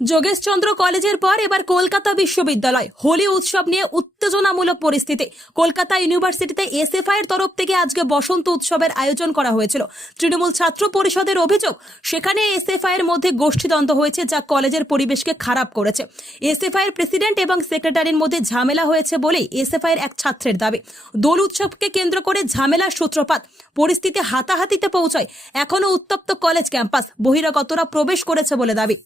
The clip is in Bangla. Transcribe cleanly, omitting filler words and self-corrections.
যোগেশচন্দ্র কলেজের পর এবার কলকাতা বিশ্ববিদ্যালয় হোলি উৎসব নিয়ে উত্তেজনামূলক পরিস্থিতি। কলকাতা ইউনিভার্সিটিতে এসএফআই এর তরফ থেকে আজকে বসন্ত উৎসবের আয়োজন করা হয়েছিল। তৃণমূল ছাত্র পরিষদের অভিযোগ, সেখানে এসএফআই এর মধ্যে গোষ্ঠীদ্বন্দ্ব হয়েছে, যা কলেজের পরিবেশকে খারাপ করেছে। এসএফআই এর প্রেসিডেন্ট এবং সেক্রেটারির মধ্যে ঝামেলা হয়েছে বলেই এসএফআই এর এক ছাত্রের দাবি। দোল উৎসবকে কেন্দ্র করে ঝামেলার সূত্রপাত, পরিস্থিতি হাতাহাতিতে পৌঁছায়। এখনো উত্তপ্ত কলেজ ক্যাম্পাস, বহিরাগতরা প্রবেশ করেছে বলে দাবি।